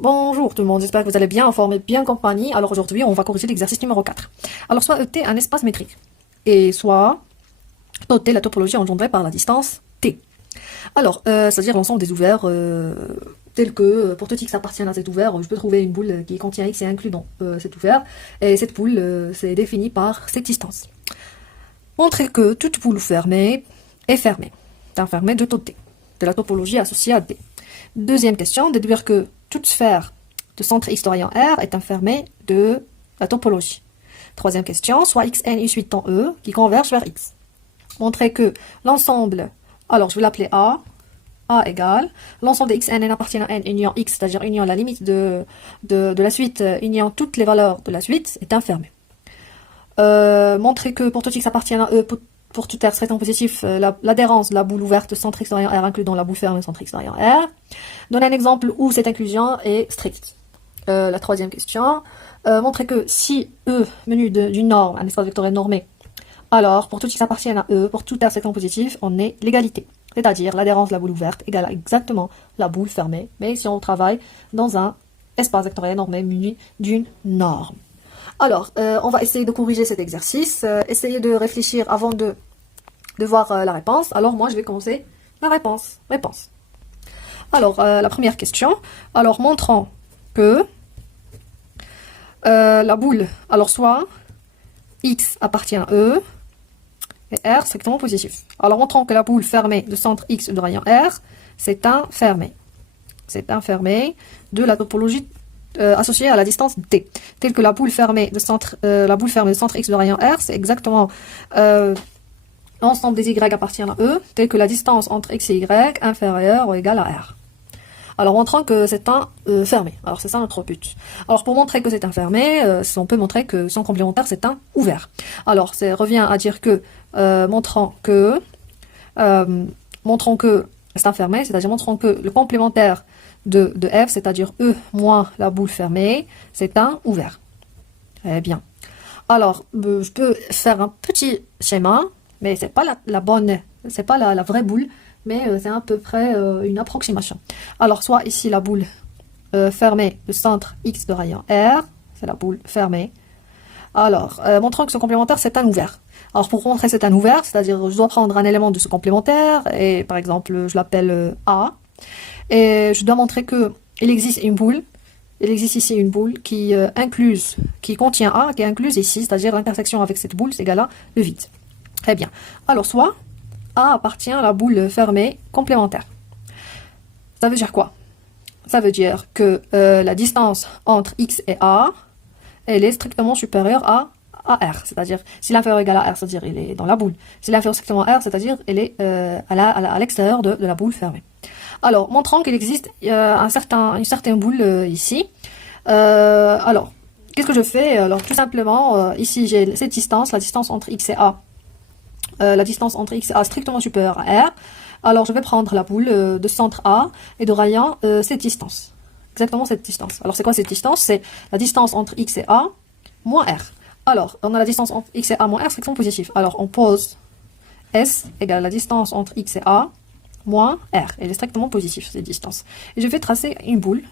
Bonjour tout le monde, j'espère que vous allez bien, en forme et bien compagnie. Alors aujourd'hui, on va corriger l'exercice numéro 4. Alors soit ET un espace métrique, et soit noter la topologie engendrée par la distance T. Alors, c'est-à-dire l'ensemble des ouverts, tels que, pour tout x appartient à cet ouvert, je peux trouver une boule qui contient x et inclus dans cet ouvert, et cette boule, c'est défini par cette distance. Montrer que toute boule fermée est fermée, de T, de la topologie associée à D. Deuxième question, déduire que toute sphère de centre x de rayon R est fermée de la topologie. Troisième question, soit xn is 8 temps E qui converge vers x. Montrer que l'ensemble, alors je vais l'appeler A égale, l'ensemble de xn appartient à n union x, c'est-à-dire union la limite de la suite, union toutes les valeurs de la suite, est fermée. Montrer que pour tout x appartient à E, pour tout R strictement positif, l'adhérence de la boule ouverte centre x de rayon R inclus dans la boule fermée centre x de rayon R. Donner un exemple où cette inclusion est stricte. La troisième question, montrer que si E menu d'une norme, un espace vectoriel normé, alors pour tout x appartient à E, pour tout R strictement positif, on est l'égalité. C'est-à-dire l'adhérence de la boule ouverte égale à exactement la boule fermée, mais si on travaille dans un espace vectoriel normé muni d'une norme. Alors, on va essayer de corriger cet exercice, essayer de réfléchir avant de voir la réponse. Alors, moi, je vais commencer la réponse. Alors, la première question. Alors, montrant que la boule, alors soit x appartient à E et R strictement positif. Alors, montrant que la boule fermée de centre x de rayon R, c'est fermé. C'est fermé de la topologie associée à la distance T, telle que la boule fermée de centre x de rayon R, c'est exactement l'ensemble des y appartient à E, tel que la distance entre x et y inférieure ou égale à R. Alors montrant que c'est fermé. Alors c'est ça notre but. Alors pour montrer que c'est fermé, on peut montrer que son complémentaire c'est ouvert. Alors ça revient à dire que montrant que c'est fermé, c'est-à-dire montrant que le complémentaire de F, c'est-à-dire E moins la boule fermée, c'est ouvert. Très bien. Alors, je peux faire un petit schéma, mais c'est pas la bonne, c'est pas la vraie boule, mais c'est à peu près une approximation. Alors, soit ici la boule fermée de centre X de rayon R, c'est la boule fermée. Alors, montrant que ce complémentaire, c'est ouvert. Alors, pour montrer c'est ouvert, c'est-à-dire je dois prendre un élément de ce complémentaire, et par exemple, je l'appelle A, et je dois montrer que il existe une boule. Il existe ici une boule qui contient A, qui est incluse ici, c'est-à-dire l'intersection avec cette boule, c'est égal à le vide. Très bien. Alors, soit A appartient à la boule fermée complémentaire. Ça veut dire quoi? Ça veut dire que la distance entre X et A, elle est strictement supérieure à R. C'est-à-dire, si l'inférieur est égal à R, c'est-à-dire il est dans la boule. Si l'inférieur est strictement à R, c'est-à-dire il est à l'extérieur de la boule fermée. Alors, montrant qu'il existe une certaine boule ici. Alors, qu'est-ce que je fais? Alors, tout simplement, ici, j'ai cette distance, la distance entre X et A. La distance entre X et A strictement supérieure à R. Alors, je vais prendre la boule de centre A et de rayon cette distance. Exactement cette distance. Alors, c'est quoi cette distance? C'est la distance entre X et A moins R. Alors, on a la distance entre X et A moins R strictement positif. Alors, on pose S égale la distance entre X et A moins R. Elle est strictement positive, cette distance. Et je vais tracer une boule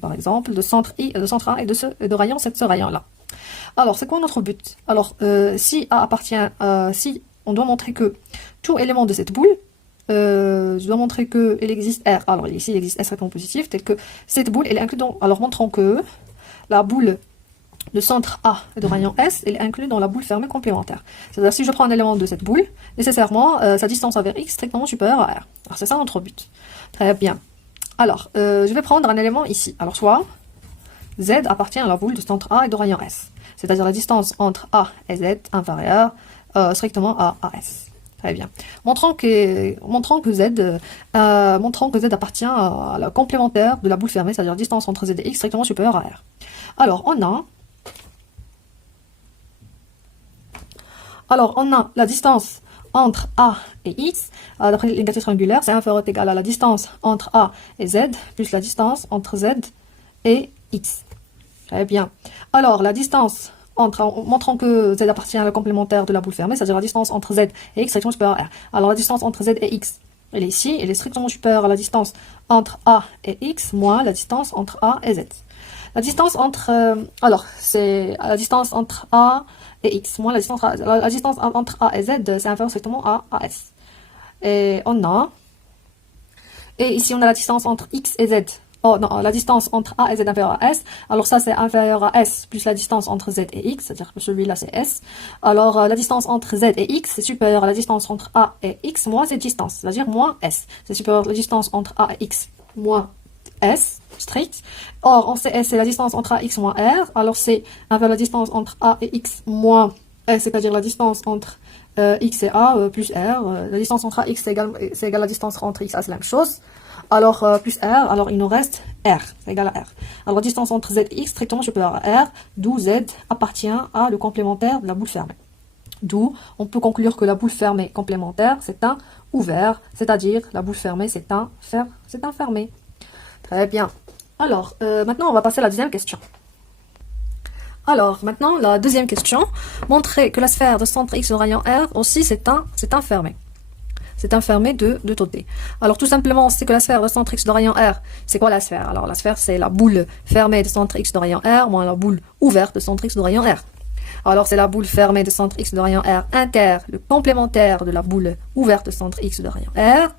par exemple, de centre A et de rayon, ce rayon-là. Alors, c'est quoi notre but? Alors, si A appartient, si on doit montrer que tout élément de cette boule, je dois montrer qu'il existe R. Alors, ici, il existe S strictement positif, tel que cette boule, elle est inclue dans, alors, montrons que la boule de centre A et de rayon S, elle est inclue dans la boule fermée complémentaire. C'est-à-dire, si je prends un élément de cette boule, nécessairement, sa distance avec X est strictement supérieure à R. Alors, c'est ça notre but. Très bien. Alors, je vais prendre un élément ici. Alors, soit Z appartient à la boule de centre A et de rayon S. C'est-à-dire la distance entre A et Z inférieure strictement à S. Très bien. Montrons que Z appartient à la complémentaire de la boule fermée, c'est-à-dire distance entre Z et X strictement supérieure à R. Alors, on a la distance entre A et X, d'après l'égalité triangulaire, c'est inférieur ou égal à la distance entre A et Z, plus la distance entre Z et X. Très bien. Alors, la distance montrons que Z appartient à la complémentaire de la boule fermée, c'est-à-dire la distance entre Z et X strictement supérieure à R. Alors, la distance entre Z et X, elle est ici, elle est strictement supérieure à la distance entre A et X moins la distance entre A et Z. La distance entre, alors, c'est la distance entre A et X moins la distance entre A et Z, c'est inférieur strictement à AS. Et ici on a la distance entre X et Z. Oh non, la distance entre A et Z inférieure à S. Alors ça c'est inférieur à S plus la distance entre Z et X, c'est-à-dire que celui-là c'est S. Alors la distance entre Z et X c'est supérieure à la distance entre A et X moins cette distance, c'est-à-dire moins S. C'est supérieur à la distance entre A et X moins S, strict. Or on sait S c'est la distance entre A, X moins R. Alors c'est inférieur à la distance entre A et X moins S, c'est-à-dire la distance entre X et A plus R. La distance entre A et X c'est égal à la distance entre X et A, c'est la même chose. Alors, plus R, alors il nous reste R, c'est égal à R. Alors, la distance entre Z et X strictement supérieure à R, d'où Z appartient à le complémentaire de la boule fermée. D'où on peut conclure que la boule fermée complémentaire, c'est un ouvert, c'est-à-dire la boule fermée, c'est un fermé. Très bien. Alors, maintenant, on va passer à la deuxième question. Alors, maintenant, la deuxième question. Montrer que la sphère de centre X au rayon R aussi, c'est un fermé. C'est un fermé de côté. Alors tout simplement, c'est que la sphère de centre X de rayon R, c'est quoi la sphère? Alors la sphère, c'est la boule fermée de centre X de rayon R, moins la boule ouverte de centre X de rayon R. Alors c'est la boule fermée de centre X de rayon R inter, le complémentaire de la boule ouverte de centre X de rayon R.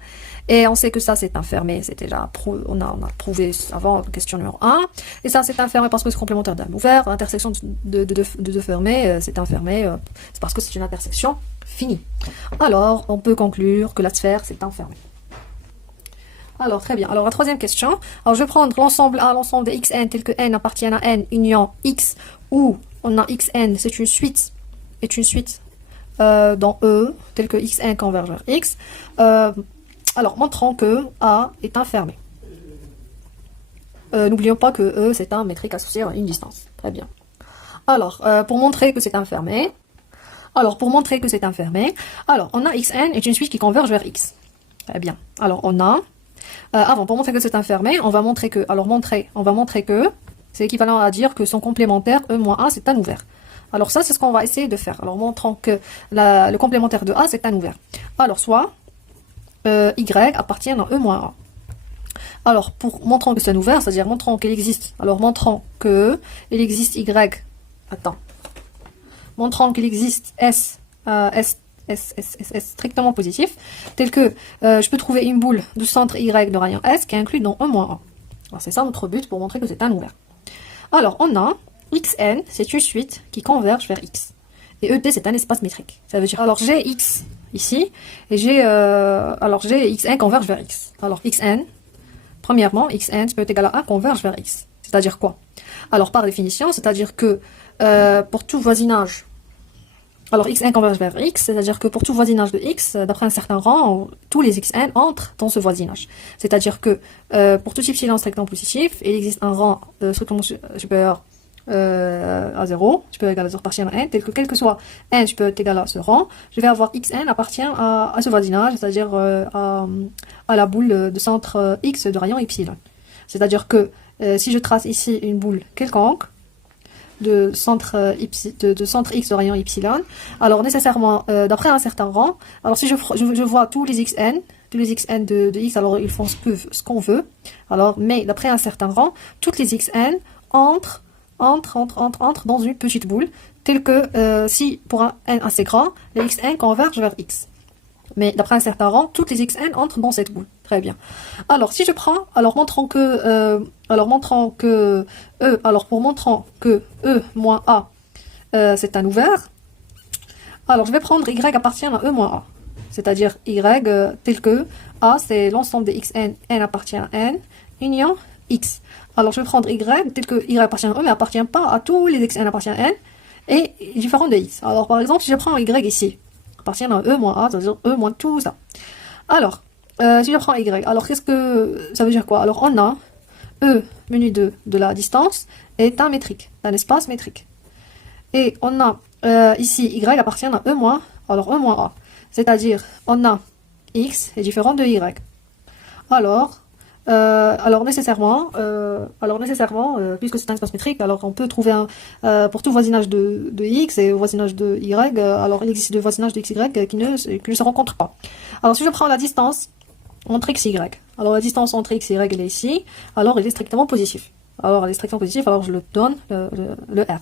Et on sait que ça c'est un fermé, c'était déjà on a prouvé avant, question numéro 1. Et ça c'est un fermé parce que c'est complémentaire d'un ouvert. L'intersection de deux fermés, c'est un fermé, c'est parce que c'est une intersection finie. Alors on peut conclure que la sphère c'est un fermé. Alors très bien. Alors la troisième question. Alors je vais prendre l'ensemble A, l'ensemble des xn tel que n appartient à n union x, où on a xn, c'est une suite, dans E, tel que xn converge vers x. Alors, montrons que A est un fermé. N'oublions pas que E, c'est un métrique associé à une distance. Très bien. Alors, pour montrer que c'est un fermé, alors, on a xn est une suite qui converge vers x. Très bien. Alors, on a, pour montrer que c'est un fermé, on va montrer que, c'est équivalent à dire que son complémentaire, E moins A, c'est un ouvert. Alors, ça, c'est ce qu'on va essayer de faire. Alors, montrons que le complémentaire de A, c'est un ouvert. Alors, soit, Y appartient à E moins A. Alors, montrons que c'est un ouvert, c'est-à-dire montrons qu'il existe. Alors, montrons que il existe Y. Montrons qu'il existe S strictement positif, tel que je peux trouver une boule du centre Y de rayon S qui est inclus dans E moins A. Alors, c'est ça notre but pour montrer que c'est un ouvert. Alors, on a Xn, c'est une suite qui converge vers X. Et ET, c'est un espace métrique. Ça veut dire, alors j'ai X ici, et j'ai Xn converge vers X. Alors Xn, premièrement, Xn peut être égal à 1 converge vers X. C'est-à-dire quoi? Alors par définition, c'est-à-dire que pour tout voisinage, alors Xn converge vers X, c'est-à-dire que pour tout voisinage de X, d'après un certain rang, tous les Xn entrent dans ce voisinage. C'est-à-dire que pour tout epsilon strictement positif, il existe un rang strictement supérieur à 0, je peux égal à 0 appartient à n, tel que quel que soit n, je peux être égal à ce rang, je vais avoir xn appartient à ce voisinage, c'est-à-dire à la boule de centre x de rayon epsilon. C'est-à-dire que si je trace ici une boule quelconque de centre x de rayon epsilon, alors nécessairement d'après un certain rang, alors si je vois tous les xn de x, alors ils font ce qu'on veut, alors mais d'après un certain rang, toutes les xn entrent dans une petite boule, telle que si pour un n assez grand, les xn convergent vers x. Mais d'après un certain rang, toutes les xn entrent dans cette boule. Très bien. Alors si je prends, montrons que E moins A c'est un ouvert, alors je vais prendre Y appartient à E moins A. C'est-à-dire Y tel que A c'est l'ensemble des xn, n appartient à n, union x. Alors, je vais prendre Y, tel que Y appartient à E, mais appartient pas à tous les xn appartient à N, et différent de X. Alors, par exemple, si je prends Y ici, appartient à E moins A, ça veut dire E moins tout ça. Alors, si je prends Y, alors qu'est-ce que ça veut dire quoi? Alors, on a E menu de la distance est un métrique, un espace métrique. Et on a ici Y appartient à E moins, alors E moins A. C'est-à-dire, on a X est différent de Y. Alors nécessairement, puisque c'est un espace métrique, alors on peut trouver pour tout voisinage de x et voisinage de y, alors il existe deux voisinages de x, y qui ne se rencontrent pas. Alors si je prends la distance entre x et y. Alors la distance entre x et y, elle est ici. Alors elle est strictement positive. Alors elle est strictement positive, alors je le donne, le R.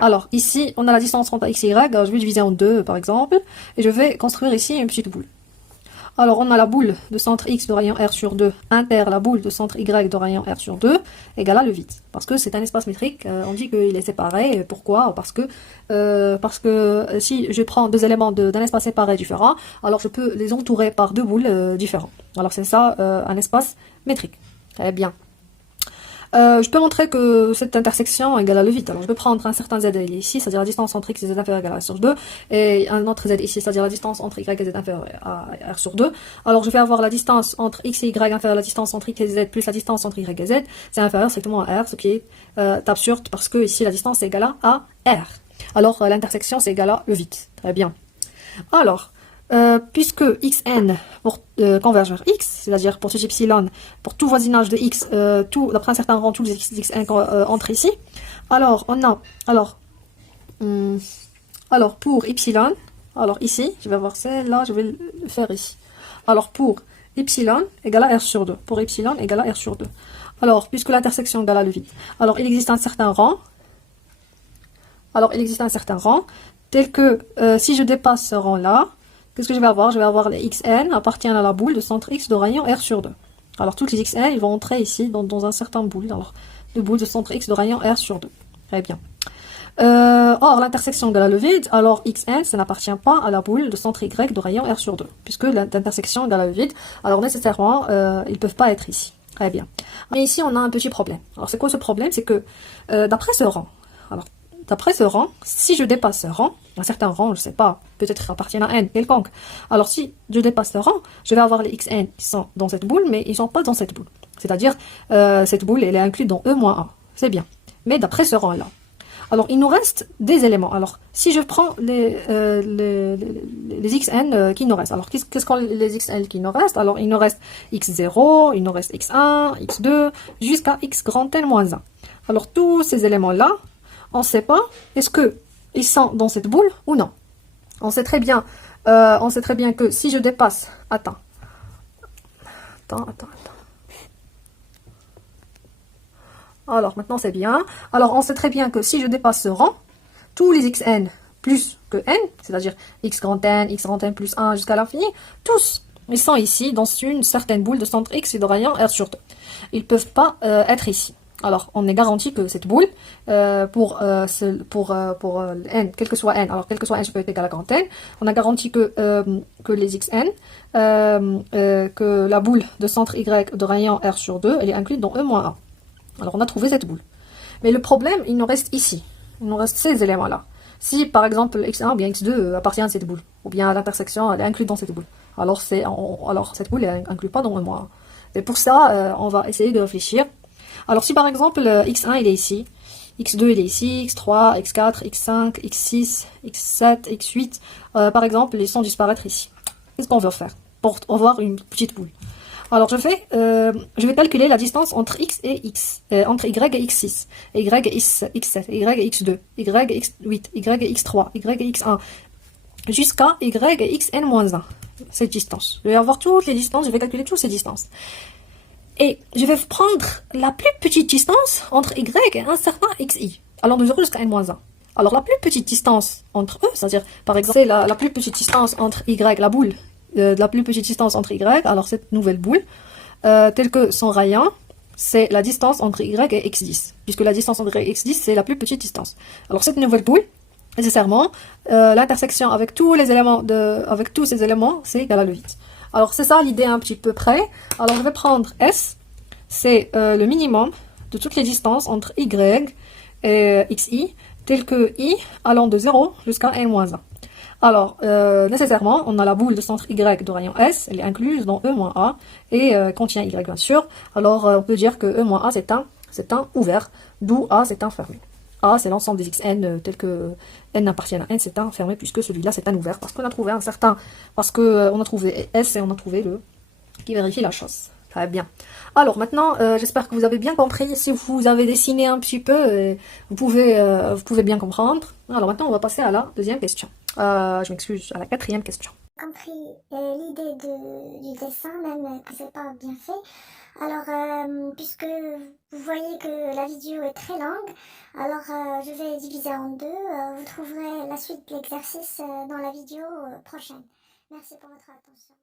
Alors ici, on a la distance entre x et y. Alors, je vais diviser en 2 par exemple. Et je vais construire ici une petite boule. Alors on a la boule de centre x de rayon R sur 2 inter la boule de centre y de rayon R sur 2 égale à le vide. Parce que c'est un espace métrique, on dit qu'il est séparé. Pourquoi? Parce que si je prends deux éléments d'un espace séparé différent, alors je peux les entourer par deux boules différentes. Alors c'est ça un espace métrique. Très bien. Je peux montrer que cette intersection égale à le vide. Alors je vais prendre un certain z ici, c'est-à-dire la distance entre x et z inférieure à r sur 2, et un autre z ici, c'est-à-dire la distance entre y et z inférieure à r sur 2. Alors je vais avoir la distance entre x et y inférieure à la distance entre x et z plus la distance entre y et z, c'est inférieur strictement à r, ce qui est absurde parce que ici la distance est égale à r. Alors l'intersection c'est égal à le vide. Très bien. Alors, puisque xn converge vers x, c'est-à-dire pour tout epsilon, pour tout voisinage de x, d'après un certain rang, tous les xn entrent ici. Alors on a, alors pour epsilon, alors ici, je vais avoir celle-là, je vais le faire ici. Alors pour epsilon égale à r sur 2, pour epsilon égale à r sur 2. Alors puisque l'intersection égale à le vide, alors il existe un certain rang. Alors il existe un certain rang, tel que si je dépasse ce rang-là, qu'est-ce que je vais avoir? Je vais avoir les xn appartiennent à la boule de centre x de rayon R sur 2. Alors toutes les xn, ils vont entrer ici dans un certain boule, alors de boule de centre x de rayon R sur 2. Très bien. Or, l'intersection égale à le vide, alors xn, ça n'appartient pas à la boule de centre y de rayon R sur 2. Puisque l'intersection égale à le vide, alors nécessairement, ils ne peuvent pas être ici. Très bien. Mais ici, on a un petit problème. Alors c'est quoi ce problème? C'est que d'après ce rang, alors d'après ce rang, si je dépasse ce rang, un certain rang, je ne sais pas, peut-être appartient à n quelconque. Alors si je dépasse ce rang, je vais avoir les xn qui sont dans cette boule, mais ils ne sont pas dans cette boule. C'est-à-dire, cette boule, elle est incluse dans E-1. C'est bien. Mais d'après ce rang-là. Alors, il nous reste des éléments. Alors, si je prends les xn qui nous restent. Alors, qu'est-ce qu'on les xn qui nous restent? Alors, il nous reste x0, il nous reste x1, x2, jusqu'à x grand n moins 1. Alors, tous ces éléments-là, on ne sait pas, est-ce qu'ils sont dans cette boule ou non. On sait très bien que si je dépasse... Attends. Alors, maintenant, c'est bien. Alors, on sait très bien que si je dépasse ce rang, tous les xn plus que n, c'est-à-dire x grand n plus 1 jusqu'à l'infini, tous, ils sont ici dans une certaine boule de centre x et de rayon R sur 2. Ils ne peuvent pas être ici. Alors, on est garanti que cette boule, pour n, quel que soit n, alors quel que soit n, je peux être égal à grand n, on a garanti que les xn, que la boule de centre y de rayon R sur 2, elle est incluse dans E-1. Alors, on a trouvé cette boule. Mais le problème, il nous reste ici. Il nous reste ces éléments-là. Si, par exemple, x1 ou bien x2 appartient à cette boule, ou bien à l'intersection, elle est incluse dans cette boule, alors cette boule n'est inclue pas dans E-1. Et pour ça, on va essayer de réfléchir. Alors, si par exemple, x1 il est ici, x2 il est ici, x3, x4, x5, x6, x7, x8, par exemple, ils sont disparaître ici. Qu'est-ce qu'on veut faire pour avoir une petite boule? Alors, je vais calculer la distance entre x et x, entre y et x6, y et x7, y et x2, y et x8, y et x3, y et x1, jusqu'à y et xn-1, cette distance. Je vais avoir toutes les distances, je vais calculer toutes ces distances. Et je vais prendre la plus petite distance entre y et un certain xi, allant de 0 jusqu'à n-1. Alors, la plus petite distance entre eux, c'est-à-dire, par exemple, c'est la plus petite distance entre y, la boule, la plus petite distance entre y, alors cette nouvelle boule, telle que son rayon, c'est la distance entre y et x10, puisque la distance entre y et x10, c'est la plus petite distance. Alors, cette nouvelle boule, nécessairement, l'intersection avec tous ces éléments, c'est égal à le vide. Alors, c'est ça l'idée un petit peu près. Alors, je vais prendre S. C'est le minimum de toutes les distances entre Y et XI, tel que I allant de 0 jusqu'à N-1. Alors, nécessairement, on a la boule de centre Y de rayon S. Elle est incluse dans E-A et contient Y, bien sûr. Alors, on peut dire que E-A, c'est un ouvert, d'où A, c'est un fermé. A, c'est l'ensemble des xn tel que n appartient à n, c'est un fermé, puisque celui-là, c'est un ouvert. Parce qu'on a trouvé un certain... Parce qu'on a trouvé S et on a trouvé le... qui vérifie la chose. Très bien. Alors, maintenant, j'espère que vous avez bien compris. Si vous avez dessiné un petit peu, vous pouvez bien comprendre. Alors, maintenant, on va passer à la deuxième question. Je m'excuse, à la quatrième question. compris l'idée du dessin, même que c'est pas bien fait. Alors, puisque vous voyez que la vidéo est très longue, alors je vais diviser en deux. Vous trouverez la suite de l'exercice dans la vidéo prochaine. Merci pour votre attention.